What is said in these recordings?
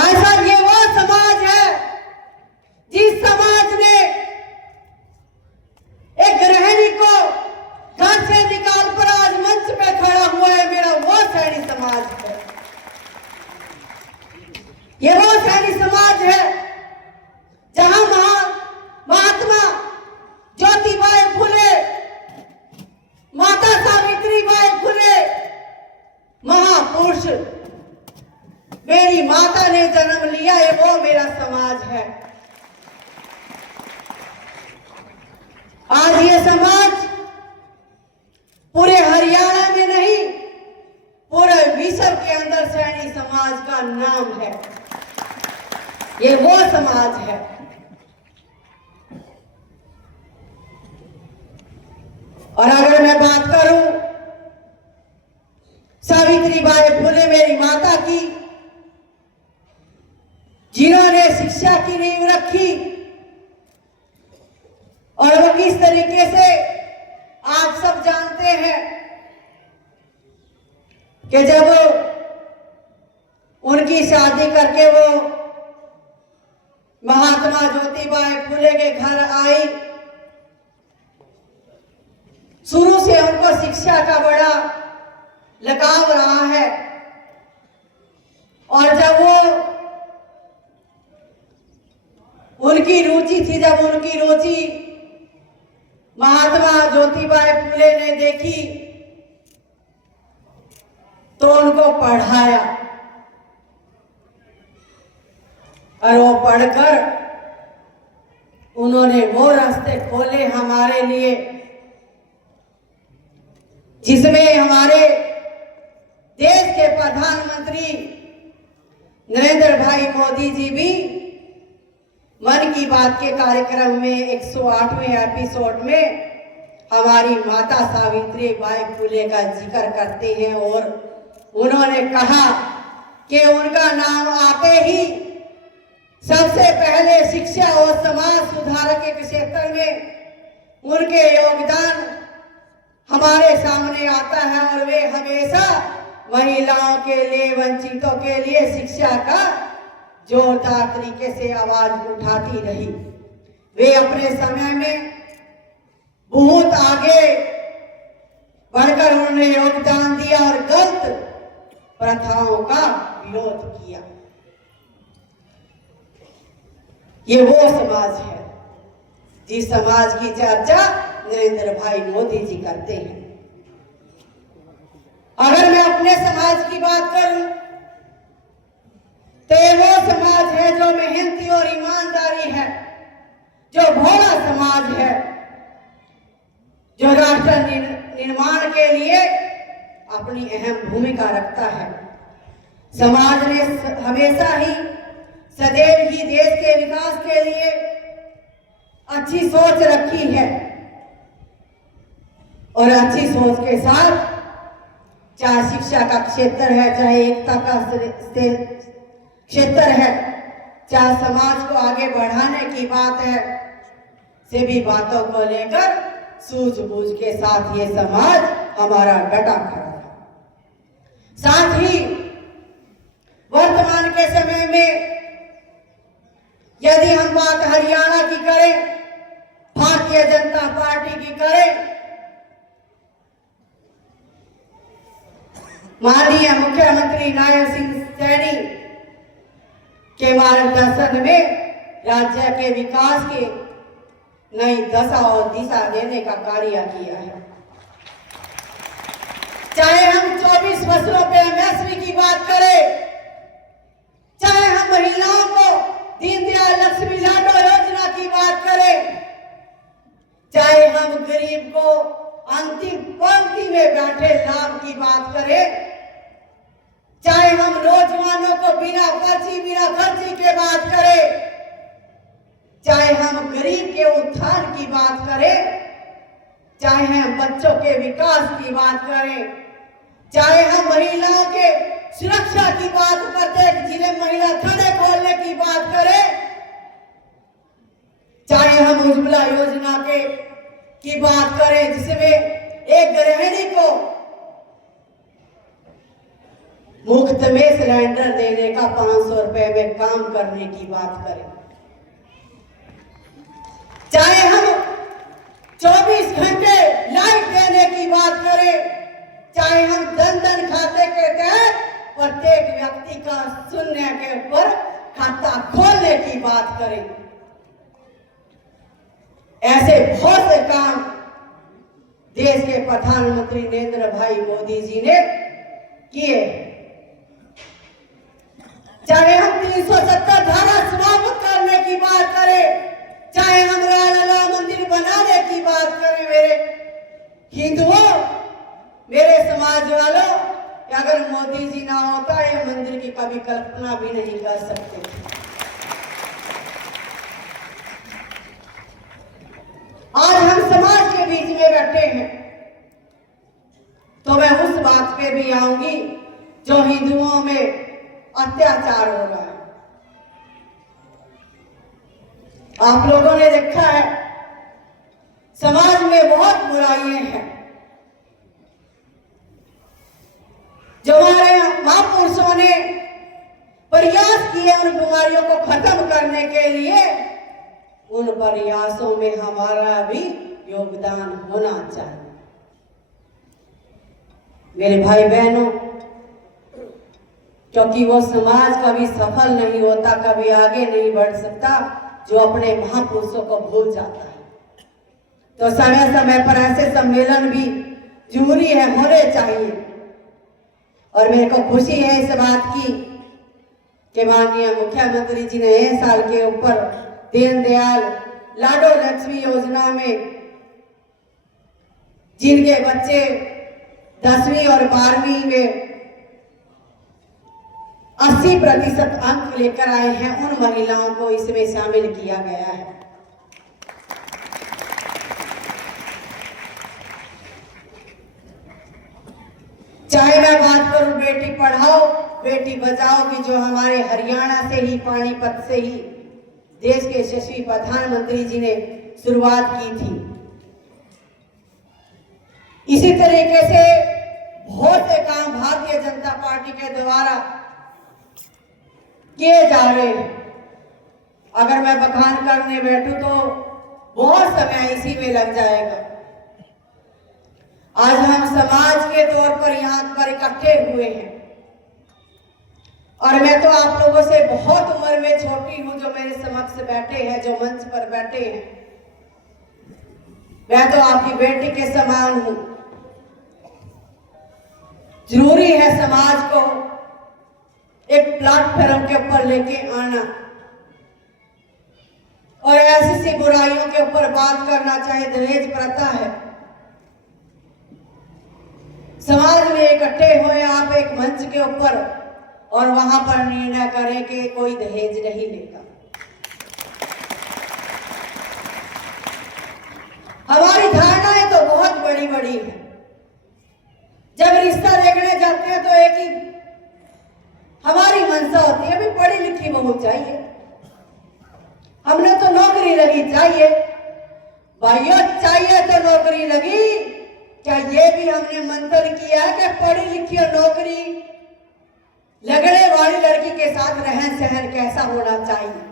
भाई साहब, ये वो समाज है जिस समाज ने एक गृहिणी को घर से निकाल कर आज मंच पे खड़ा हुआ है। मेरा वो सैनी समाज है, ये वो सैनी समाज है जहां महात्मा ज्योतिबाई फुले, माता सावित्रीबाई फुले, महापुरुष मेरी माता ने जन्म लिया है, वो मेरा समाज है। आज ये समाज पूरे हरियाणा में नहीं, पूरे विश्व के अंदर सैनी समाज का नाम है। ये वो समाज है। और अगर मैं बात करूं सावित्रीबाई फुले मेरी माता की, जिन्होंने शिक्षा की नींव रखी और वो किस तरीके से आप सब जानते हैं कि जब उनकी शादी करके वो महात्मा ज्योतिबाई फुले के घर आई, शुरू से उनको शिक्षा का बड़ा लगाव रहा है। और जब वो उनकी रुचि थी, जब उनकी रुचि महात्मा ज्योतिबाई फुले ने देखी तो उनको पढ़ाया और वो पढ़कर उन्होंने वो रास्ते खोले हमारे लिए जिसमें हमारे देश के प्रधानमंत्री नरेंद्र भाई मोदी जी भी मन की बात के कार्यक्रम में 108वें एपिसोड में हमारी माता सावित्रीबाई फुले का जिक्र करते हैं। और उन्होंने कहा कि उनका नाम आते ही सबसे पहले शिक्षा और समाज सुधार के क्षेत्र में उनके योगदान हमारे सामने आता है। और वे हमेशा महिलाओं के लिए, वंचितों के लिए शिक्षा का जोरदार तरीके से आवाज उठाती रही। वे अपने समय में बहुत आगे बढ़कर उन्होंने योगदान दिया और गलत प्रथाओं का विरोध किया। ये वो समाज है जिस समाज की चर्चा नरेंद्र भाई मोदी जी करते हैं। अगर मैं अपने समाज की बात करूं तो ये वो समाज है जो मेहनती और ईमानदारी है, जो भोला समाज है, जो राष्ट्र निर्माण के लिए अपनी अहम भूमिका रखता है। समाज ने हमेशा ही सदैव ही देश के विकास के लिए अच्छी सोच रखी है और अच्छी सोच के साथ चाहे शिक्षा का क्षेत्र है, चाहे एकता का क्षेत्र है, चाहे समाज को आगे बढ़ाने की बात है, सभी बातों को लेकर सूझबूझ के साथ ये समाज हमारा डटा खड़ा है। साथ ही वर्तमान के समय में यदि हम बात हरियाणा की करें, भारतीय जनता पार्टी की करें, माननीय मुख्यमंत्री नायब सिंह सैनी के मार्गदर्शन में राज्य के विकास के नई दशा और दिशा देने का कार्य किया है। चाहे हम 24 फसलों पे एमएसपी की बात करें, चाहे हम महिलाओं को दीनदयाल लक्ष्मी लाडो योजना की बात करें, चाहे हम गरीब को अंतिम पंक्ति में बैठे लाभ की बात करें, चाहे हम नौजवानों को बिना खर्ची के बात करें, चाहे हम गरीब के उत्थान की बात करें, चाहे हम बच्चों के विकास की बात करें, चाहे हम महिलाओं के सुरक्षा की बात प्रत्येक जिले महिला थाने खोलने की बात करें, चाहे हम उज्ज्वला योजना की बात करें जिसमें एक गृहिणी को मुफ्त में सिलेंडर देने का, 500 रुपए में काम करने की बात करें, चाहे हम 24 घंटे लाइट देने की बात करें, चाहे हम जन खाते के तहत प्रत्येक व्यक्ति का शून्य के ऊपर खाता खोलने की बात करें, ऐसे बहुत से काम देश के प्रधानमंत्री नरेंद्र भाई मोदी जी ने किए। चाहे हम 370 धारा समाप्त करने की बात करें, चाहे हम रामलला मंदिर बनाने की बात करें, मेरे हिंदुओं, मेरे समाज वालों, कि अगर मोदी जी ना होता ये मंदिर की कभी कल्पना भी नहीं कर सकते। आज हम समाज के बीच में बैठे हैं तो मैं उस बात पे भी आऊंगी जो हिंदुओं में अत्याचार हो रहा है। आप लोगों ने देखा है समाज में बहुत बुराइयां हैं। जो हमारे महापुरुषों ने प्रयास किए उन बीमारियों को खत्म करने के लिए, उन प्रयासों में हमारा भी योगदान होना चाहिए। मेरे भाई बहनों, क्योंकि वो समाज कभी सफल नहीं होता, कभी आगे नहीं बढ़ सकता जो अपने महापुरुषों को भूल जाता है। तो समय समय पर ऐसे सम्मेलन भी जरूरी है, होने चाहिए। और मेरे को खुशी है इस बात की कि माननीय मुख्यमंत्री जी ने 1 साल के ऊपर दीनदयाल लाडो लक्ष्मी योजना में जिनके बच्चे 10वीं और 12वीं में 80% अंक लेकर आए हैं, उन महिलाओं को इसमें शामिल किया गया है। चाहे मैं बात करूं बेटी पढ़ाओ बेटी बचाओ की, जो हमारे हरियाणा से ही, पानीपत से ही देश के यशस्वी प्रधानमंत्री जी ने शुरुआत की थी, इसी तरीके से बहुत से काम भारतीय जनता पार्टी के द्वारा किए जा रहे हैं। अगर मैं बखान करने बैठूं तो बहुत समय इसी में लग जाएगा। आज हम समाज के तौर पर यहाँ पर इकट्ठे हुए हैं और मैं तो आप लोगों से बहुत उम्र में छोटी हूं, जो मेरे समक्ष बैठे हैं, जो मंच पर बैठे हैं। मैं तो आपकी बेटी के समान हूं। जरूरी है समाज को एक प्लेटफॉर्म के ऊपर लेके आना और ऐसी सी बुराइयों के ऊपर बात करना, चाहे दहेज प्रथा है। समाज में इकट्ठे हुए आप एक मंच के ऊपर और वहां पर निर्णय करें कि कोई दहेज नहीं लेगा। हमारी धारणाएं तो बहुत बड़ी बड़ी है। जब रिश्ता देखने जाते हैं तो एक ही हमारी मंशा होती है, अभी पढ़ी लिखी बहू चाहिए, हमने तो नौकरी लगी चाहिए। भाइयों, चाहिए तो नौकरी लगी, क्या ये भी हमने मंथन किया है कि पढ़ी लिखी और नौकरी लगने वाली लड़की के साथ रहन सहन कैसा होना चाहिए?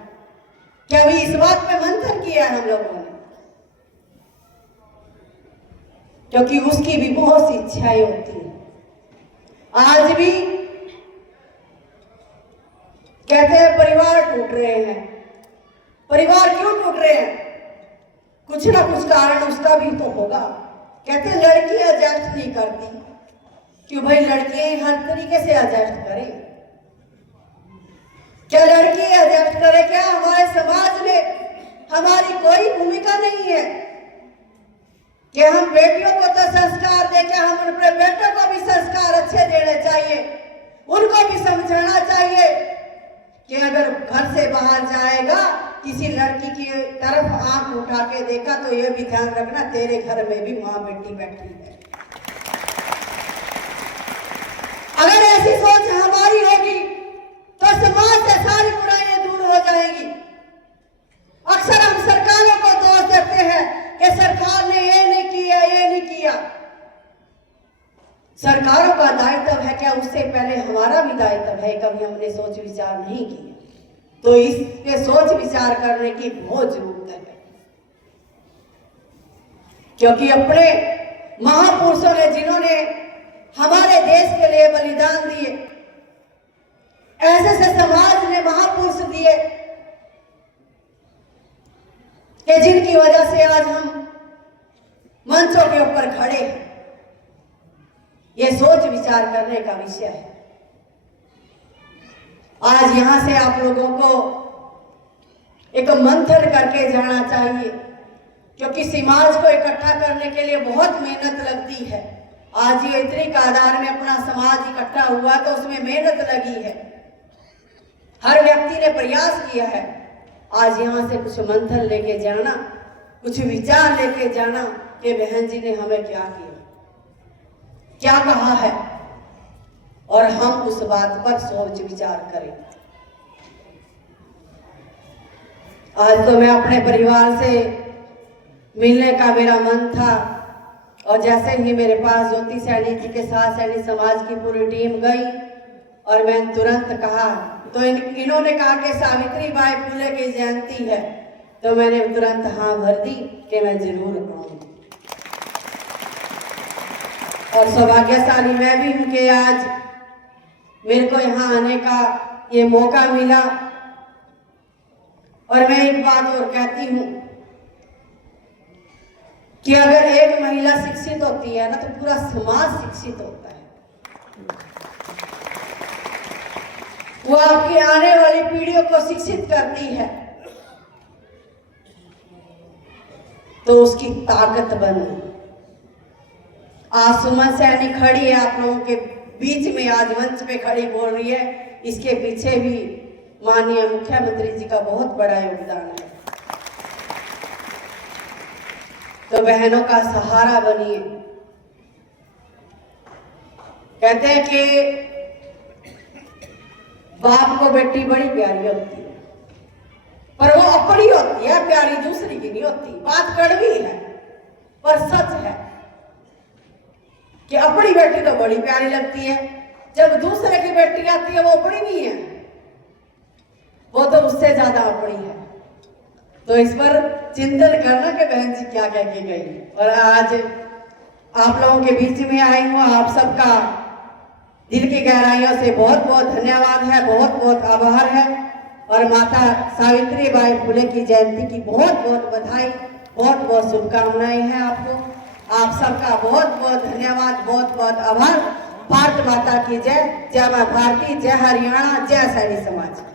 क्या अभी इस बात पे मंथन किया है हम लोगों ने? क्योंकि उसकी भी बहुत सी इच्छाएं होती है। आज भी कहते हैं परिवार टूट रहे हैं। परिवार क्यों टूट रहे हैं? कुछ ना कुछ कारण उसका भी तो होगा। कहते हैं लड़की एडजस्ट नहीं करती, क्यों भाई? लड़कियां हर तरीके से एडजस्ट करें। क्या लड़की एडजस्ट करे? क्या हमारे समाज में हमारी कोई भूमिका नहीं है कि हम बेटियों को तो संस्कार दे, क्या हम अपने बेटों को भी संस्कार अच्छे देने चाहिए? उनको भी समझाना चाहिए कि अगर घर से बाहर जाएगा, किसी लड़की की तरफ आंख उठा के देखा तो यह भी ध्यान रखना तेरे घर में भी मां बेटी बैठी है। अगर ऐसी सोच हमारी होगी तो समाज से सारी बुराइयां दूर हो जाएंगी। अक्सर हम सरकारों को दोष देते हैं कि सरकार ने ये नहीं किया, ये नहीं किया। सरकारों का दायित्व है क्या उससे पहले हमारा दायित्व है, कभी हमने सोच विचार नहीं किया। तो इस पे सोच विचार करने की बहुत जरूरत है, क्योंकि अपने महापुरुषों ने, जिन्होंने हमारे देश के लिए बलिदान दिए, ऐसे से समाज ने महापुरुष दिए कि जिनकी वजह से आज हम मंचों के ऊपर खड़े हैं। ये सोच विचार करने का विषय है। आज यहां से आप लोगों को एक मंथन करके जाना चाहिए, क्योंकि समाज को इकट्ठा करने के लिए बहुत मेहनत लगती है। आज ये इतनी तादाद में अपना समाज इकट्ठा हुआ तो उसमें मेहनत लगी है, हर व्यक्ति ने प्रयास किया है। आज यहां से कुछ मंथन लेके जाना, कुछ विचार लेके जाना कि बहन जी ने हमें क्या किया, क्या कहा है, और हम उस बात पर सोच विचार करें। आज तो मैं अपने परिवार से मिलने का मेरा मन था, और जैसे ही मेरे पास ज्योति सैनी जी के साथ सैनी समाज की पूरी टीम गई और मैंने तुरंत कहा, तो इन्होंने कहा कि सावित्री बाई फुले की जयंती है, तो मैंने तुरंत हाँ भर दी कि मैं जरूर आऊंगी। और सौभाग्यशाली मैं भी हूं कि आज मेरे को यहाँ आने का ये मौका मिला। और मैं एक बात और कहती हूं कि अगर एक महिला शिक्षित होती है ना, तो पूरा समाज शिक्षित होता है। वो आपकी आने वाली पीढ़ियों को शिक्षित करती है, तो उसकी ताकत बनी। आज सुमन सैनी खड़ी है आप लोगों के बीच में, आज मंच पे खड़ी बोल रही है, इसके पीछे भी माननीय मुख्यमंत्री जी का बहुत बड़ा योगदान है। तो बहनों का सहारा बनिए। कहते हैं कि बाप को बेटी बड़ी प्यारी होती है, पर वो अपनी होती है, प्यारी दूसरी की नहीं होती। बात कड़वी है पर सच है कि अपनी बेटी तो बड़ी प्यारी लगती है, जब दूसरे की बेटी आती है वो अपनी नहीं है, वो तो उससे ज्यादा अपनी है। तो इस पर चिंतन करना कि बहन जी क्या कह के गई। और आज आप लोगों के बीच में आई हूँ, आप सबका दिल की गहराइयों से बहुत बहुत धन्यवाद है, बहुत बहुत आभार है। और माता सावित्री बाई फुले की जयंती की बहुत बहुत बधाई, बहुत बहुत शुभकामनाएं हैं आपको। आप सबका बहुत बहुत धन्यवाद, बहुत बहुत आभार। भारत माता की जय, जय मां भारती, जय हरियाणा, जय सैनी समाज।